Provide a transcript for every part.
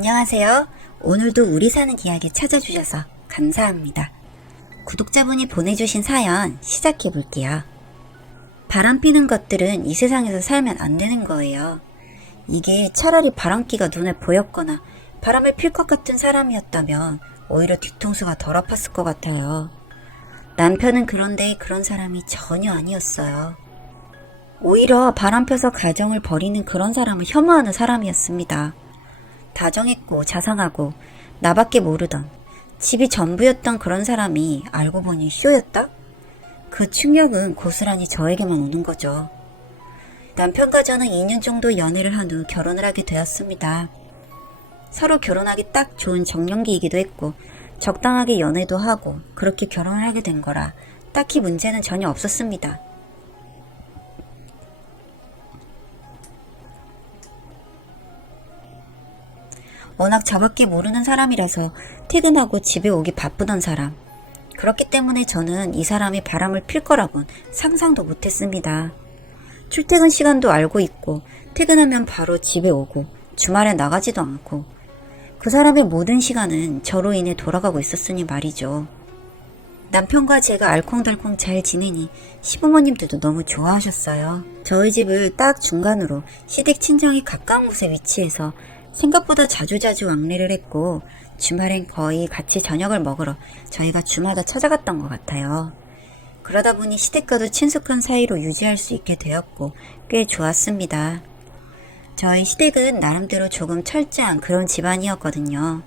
안녕하세요. 오늘도 우리 사는 이야기 찾아주셔서 감사합니다. 구독자분이 보내주신 사연 시작해 볼게요. 바람피는 것들은 이 세상에서 살면 안 되는 거예요. 이게 차라리 바람기가 눈에 보였거나 바람을 필 것 같은 사람이었다면 오히려 뒤통수가 덜 아팠을 것 같아요. 남편은 그런데 그런 사람이 전혀 아니었어요. 오히려 바람 펴서 가정을 버리는 그런 사람을 혐오하는 사람이었습니다. 다정했고 자상하고 나밖에 모르던 집이 전부였던 그런 사람이 알고 보니 쇼였다? 그 충격은 고스란히 저에게만 오는 거죠. 남편과 저는 2년 정도 연애를 한 후 결혼을 하게 되었습니다. 서로 결혼하기 딱 좋은 정년기이기도 했고 적당하게 연애도 하고 그렇게 결혼을 하게 된 거라 딱히 문제는 전혀 없었습니다. 워낙 저밖에 모르는 사람이라서 퇴근하고 집에 오기 바쁘던 사람. 그렇기 때문에 저는 이 사람이 바람을 필 거라곤 상상도 못했습니다. 출퇴근 시간도 알고 있고 퇴근하면 바로 집에 오고 주말에 나가지도 않고 그 사람의 모든 시간은 저로 인해 돌아가고 있었으니 말이죠. 남편과 제가 알콩달콩 잘 지내니 시부모님들도 너무 좋아하셨어요. 저희 집을 딱 중간으로 시댁 친정이 가까운 곳에 위치해서 생각보다 자주자주 왕래를 했고 주말엔 거의 같이 저녁을 먹으러 저희가 주마다 찾아갔던 것 같아요. 그러다 보니 시댁과도 친숙한 사이로 유지할 수 있게 되었고 꽤 좋았습니다. 저희 시댁은 나름대로 조금 철저한 그런 집안이었거든요.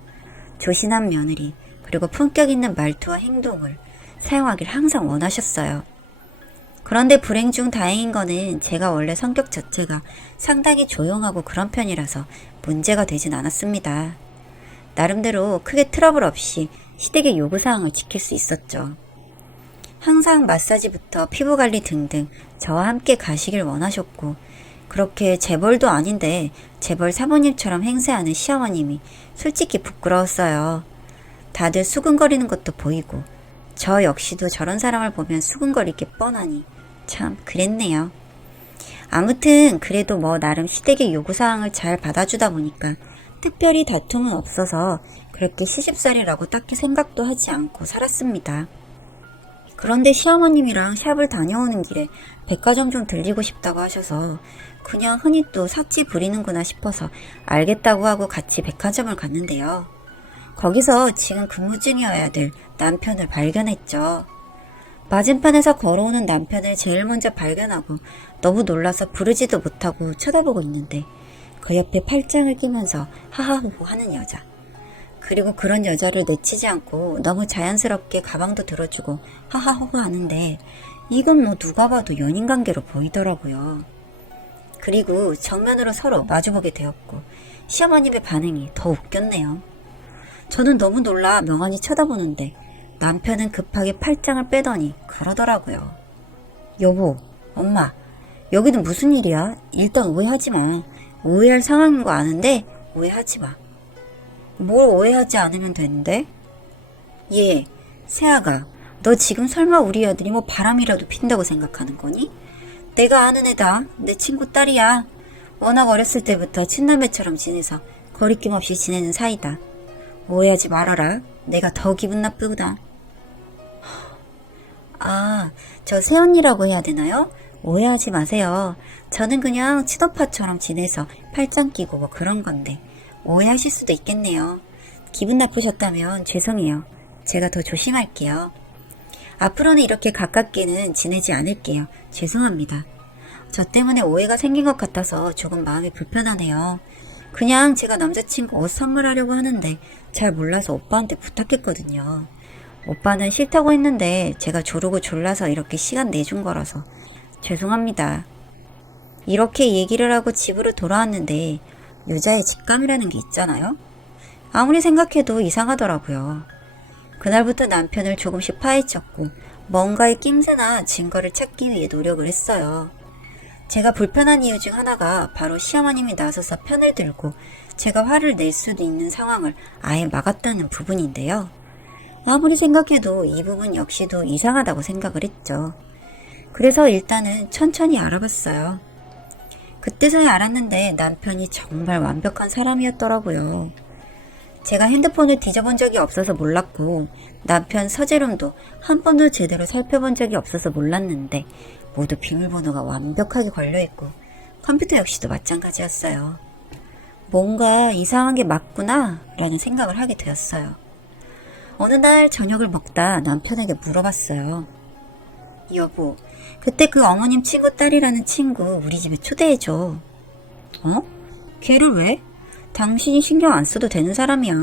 조신한 며느리 그리고 품격 있는 말투와 행동을 사용하길 항상 원하셨어요. 그런데 불행 중 다행인 거는 제가 원래 성격 자체가 상당히 조용하고 그런 편이라서 문제가 되진 않았습니다. 나름대로 크게 트러블 없이 시댁의 요구사항을 지킬 수 있었죠. 항상 마사지부터 피부관리 등등 저와 함께 가시길 원하셨고 그렇게 재벌도 아닌데 재벌 사모님처럼 행세하는 시어머님이 솔직히 부끄러웠어요. 다들 수근거리는 것도 보이고 저 역시도 저런 사람을 보면 수근거릴 게 뻔하니 참 그랬네요. 아무튼 그래도 나름 시댁의 요구사항을 잘 받아주다 보니까 특별히 다툼은 없어서 그렇게 시집살이라고 딱히 생각도 하지 않고 살았습니다. 그런데 시어머님이랑 샵을 다녀오는 길에 백화점 좀 들리고 싶다고 하셔서 그냥 흔히 또 사치 부리는구나 싶어서 알겠다고 하고 같이 백화점을 갔는데요. 거기서 지금 근무 중이어야 될 남편을 발견했죠. 맞은편에서 걸어오는 남편을 제일 먼저 발견하고 너무 놀라서 부르지도 못하고 쳐다보고 있는데 그 옆에 팔짱을 끼면서 하하호호 하는 여자. 그리고 그런 여자를 내치지 않고 너무 자연스럽게 가방도 들어주고 하하호호 하는데 이건 누가 봐도 연인관계로 보이더라고요. 그리고 정면으로 서로 마주보게 되었고 시어머님의 반응이 더 웃겼네요. 저는 너무 놀라 멍하니 쳐다보는데 남편은 급하게 팔짱을 빼더니 그러더라고요. 여보, 엄마, 여기는 무슨 일이야? 일단 오해하지 마. 오해할 상황인 거 아는데 오해하지 마. 뭘 오해하지 않으면 되는데? 얘, 세아가, 너 지금 설마 우리 아들이 바람이라도 핀다고 생각하는 거니? 내가 아는 애다. 내 친구 딸이야. 워낙 어렸을 때부터 친남매처럼 지내서 거리낌 없이 지내는 사이다. 오해하지 말아라. 내가 더 기분 나쁘다. 아, 저 새언니라고 해야 되나요? 오해하지 마세요. 저는 그냥 친오빠처럼 지내서 팔짱 끼고 그런 건데 오해하실 수도 있겠네요. 기분 나쁘셨다면 죄송해요. 제가 더 조심할게요. 앞으로는 이렇게 가깝게는 지내지 않을게요. 죄송합니다. 저 때문에 오해가 생긴 것 같아서 조금 마음이 불편하네요. 그냥 제가 남자친구 옷 선물하려고 하는데 잘 몰라서 오빠한테 부탁했거든요. 오빠는 싫다고 했는데 제가 조르고 졸라서 이렇게 시간 내준 거라서 죄송합니다. 이렇게 얘기를 하고 집으로 돌아왔는데 여자의 직감이라는 게 있잖아요. 아무리 생각해도 이상하더라고요. 그날부터 남편을 조금씩 파헤쳤고 뭔가의 낌새나 증거를 찾기 위해 노력을 했어요. 제가 불편한 이유 중 하나가 바로 시어머님이 나서서 편을 들고 제가 화를 낼 수도 있는 상황을 아예 막았다는 부분인데요. 아무리 생각해도 이 부분 역시도 이상하다고 생각을 했죠. 그래서 일단은 천천히 알아봤어요. 그때서야 알았는데 남편이 정말 완벽한 사람이었더라고요. 제가 핸드폰을 뒤져본 적이 없어서 몰랐고 남편 서재룸도 한 번도 제대로 살펴본 적이 없어서 몰랐는데 모두 비밀번호가 완벽하게 걸려있고 컴퓨터 역시도 마찬가지였어요. 뭔가 이상한 게 맞구나 라는 생각을 하게 되었어요. 어느 날 저녁을 먹다 남편에게 물어봤어요. 여보, 그때 그 어머님 친구 딸이라는 친구 우리 집에 초대해줘. 어? 걔를 왜? 당신이 신경 안 써도 되는 사람이야.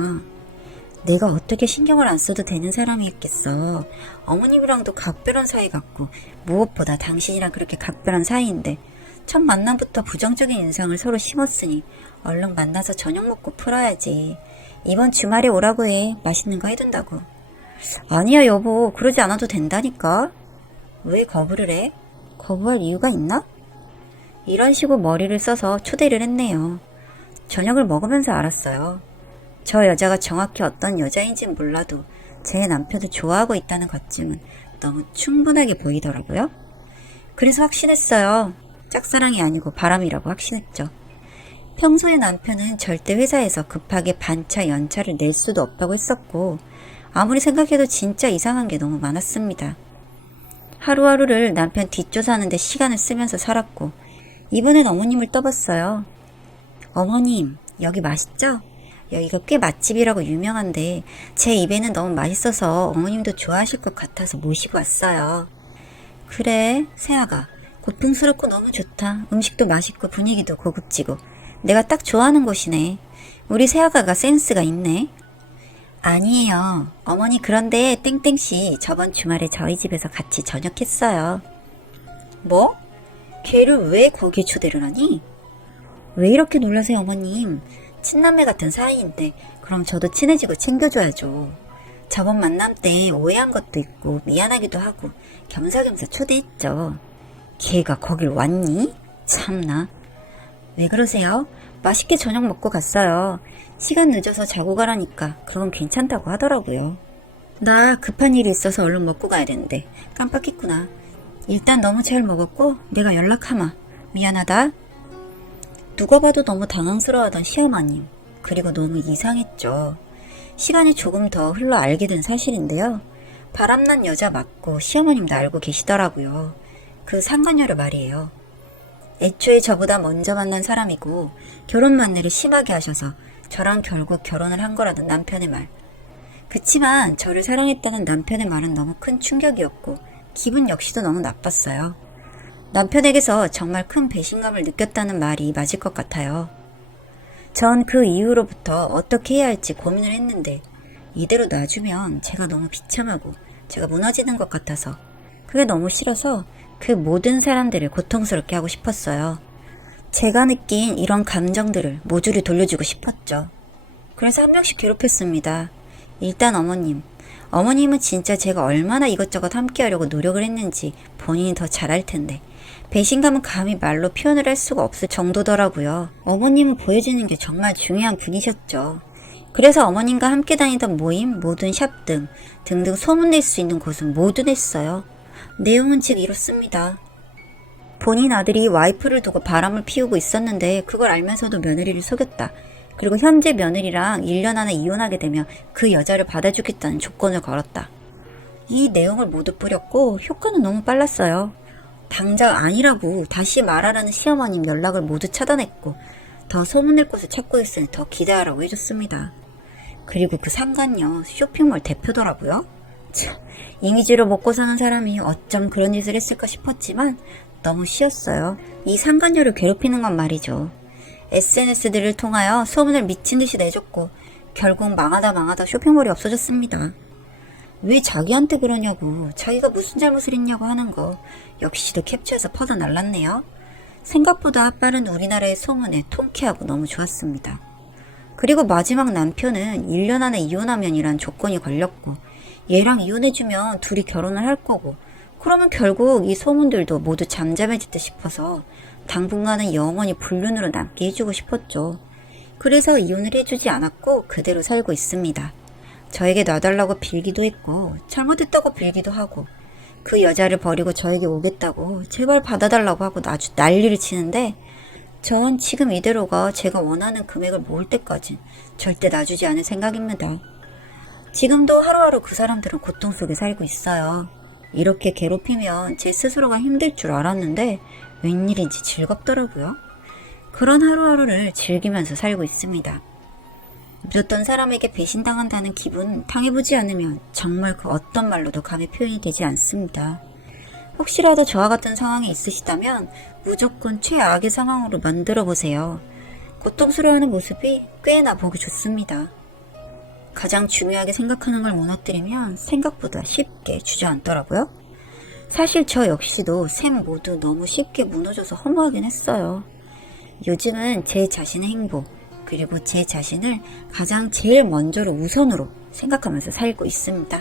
내가 어떻게 신경을 안 써도 되는 사람이 있겠어. 어머님이랑도 각별한 사이 같고 무엇보다 당신이랑 그렇게 각별한 사이인데 첫 만남부터 부정적인 인상을 서로 심었으니 얼른 만나서 저녁 먹고 풀어야지. 이번 주말에 오라고 해. 맛있는 거 해둔다고. 아니야 여보, 그러지 않아도 된다니까. 왜 거부를 해? 거부할 이유가 있나? 이런 식으로 머리를 써서 초대를 했네요. 저녁을 먹으면서 알았어요. 저 여자가 정확히 어떤 여자인지는 몰라도 제 남편을 좋아하고 있다는 것쯤은 너무 충분하게 보이더라고요. 그래서 확신했어요. 짝사랑이 아니고 바람이라고 확신했죠. 평소에 남편은 절대 회사에서 급하게 반차 연차를 낼 수도 없다고 했었고 아무리 생각해도 진짜 이상한 게 너무 많았습니다. 하루하루를 남편 뒷조사하는 데 시간을 쓰면서 살았고 이번엔 어머님을 떠봤어요. 어머님, 여기 맛있죠? 여기가 꽤 맛집이라고 유명한데 제 입에는 너무 맛있어서 어머님도 좋아하실 것 같아서 모시고 왔어요. 그래, 세아가 고풍스럽고 너무 좋다. 음식도 맛있고 분위기도 고급지고 내가 딱 좋아하는 곳이네. 우리 세아가가 센스가 있네. 아니에요. 어머니 그런데 땡땡씨 저번 주말에 저희 집에서 같이 저녁했어요. 뭐? 걔를 왜 거기에 초대를 하니? 왜 이렇게 놀라세요 어머님? 친남매 같은 사이인데 그럼 저도 친해지고 챙겨줘야죠. 저번 만남 때 오해한 것도 있고 미안하기도 하고 겸사겸사 초대했죠. 걔가 거길 왔니? 참나. 왜 그러세요? 맛있게 저녁 먹고 갔어요. 시간 늦어서 자고 가라니까 그건 괜찮다고 하더라고요. 나 급한 일이 있어서 얼른 먹고 가야 되는데 깜빡했구나. 일단 너무 잘 먹었고 내가 연락하마. 미안하다. 누가 봐도 너무 당황스러워하던 시어머님. 그리고 너무 이상했죠. 시간이 조금 더 흘러 알게 된 사실인데요. 바람난 여자 맞고 시어머님도 알고 계시더라고요. 그 상간녀를 말이에요. 애초에 저보다 먼저 만난 사람이고 결혼 만내를 심하게 하셔서 저랑 결국 결혼을 한 거라던 남편의 말. 그치만 저를 사랑했다는 남편의 말은 너무 큰 충격이었고 기분 역시도 너무 나빴어요. 남편에게서 정말 큰 배신감을 느꼈다는 말이 맞을 것 같아요. 전 그 이후로부터 어떻게 해야 할지 고민을 했는데 이대로 놔주면 제가 너무 비참하고 제가 무너지는 것 같아서 그게 너무 싫어서 그 모든 사람들을 고통스럽게 하고 싶었어요. 제가 느낀 이런 감정들을 모조리 돌려주고 싶었죠. 그래서 한 명씩 괴롭혔습니다. 일단 어머님. 어머님은 진짜 제가 얼마나 이것저것 함께 하려고 노력을 했는지 본인이 더 잘 알 텐데 배신감은 감히 말로 표현을 할 수가 없을 정도더라고요. 어머님은 보여지는 게 정말 중요한 분이셨죠. 그래서 어머님과 함께 다니던 모임, 모든 샵 등등 소문낼 수 있는 곳은 모두 냈어요. 내용은 즉 이렇습니다. 본인 아들이 와이프를 두고 바람을 피우고 있었는데 그걸 알면서도 며느리를 속였다. 그리고 현재 며느리랑 1년 안에 이혼하게 되면 그 여자를 받아주겠다는 조건을 걸었다. 이 내용을 모두 뿌렸고 효과는 너무 빨랐어요. 당장 아니라고 다시 말하라는 시어머님 연락을 모두 차단했고 더 소문낼 곳을 찾고 있으니 더 기대하라고 해줬습니다. 그리고 그 상간녀 쇼핑몰 대표더라고요. 참, 이미지로 먹고 사는 사람이 어쩜 그런 짓을 했을까 싶었지만 너무 쉬웠어요. 이 상간녀를 괴롭히는 건 말이죠. SNS들을 통하여 소문을 미친 듯이 내줬고 결국 망하다 쇼핑몰이 없어졌습니다. 왜 자기한테 그러냐고, 자기가 무슨 잘못을 했냐고 하는 거 역시도 캡처해서 퍼져날랐네요. 생각보다 빠른 우리나라의 소문에 통쾌하고 너무 좋았습니다. 그리고 마지막 남편은 1년 안에 이혼하면이란 조건이 걸렸고 얘랑 이혼해주면 둘이 결혼을 할 거고 그러면 결국 이 소문들도 모두 잠잠해질 듯 싶어서 당분간은 영원히 불륜으로 남게 해주고 싶었죠. 그래서 이혼을 해주지 않았고 그대로 살고 있습니다. 저에게 놔달라고 빌기도 했고 잘못했다고 빌기도 하고 그 여자를 버리고 저에게 오겠다고 제발 받아달라고 하고 아주 난리를 치는데 전 지금 이대로가 제가 원하는 금액을 모을 때까지 절대 놔주지 않을 생각입니다. 지금도 하루하루 그 사람들은 고통 속에 살고 있어요. 이렇게 괴롭히면 제 스스로가 힘들 줄 알았는데 웬일인지 즐겁더라고요. 그런 하루하루를 즐기면서 살고 있습니다. 믿었던 사람에게 배신당한다는 기분 당해보지 않으면 정말 그 어떤 말로도 감히 표현이 되지 않습니다. 혹시라도 저와 같은 상황에 있으시다면 무조건 최악의 상황으로 만들어보세요. 고통스러워하는 모습이 꽤나 보기 좋습니다. 가장 중요하게 생각하는 걸 무너뜨리면 생각보다 쉽게 주저앉더라고요. 사실 저 역시도 셋 모두 너무 쉽게 무너져서 허무하긴 했어요. 요즘은 제 자신의 행복, 그리고 제 자신을 가장 제일 먼저로 우선으로 생각하면서 살고 있습니다.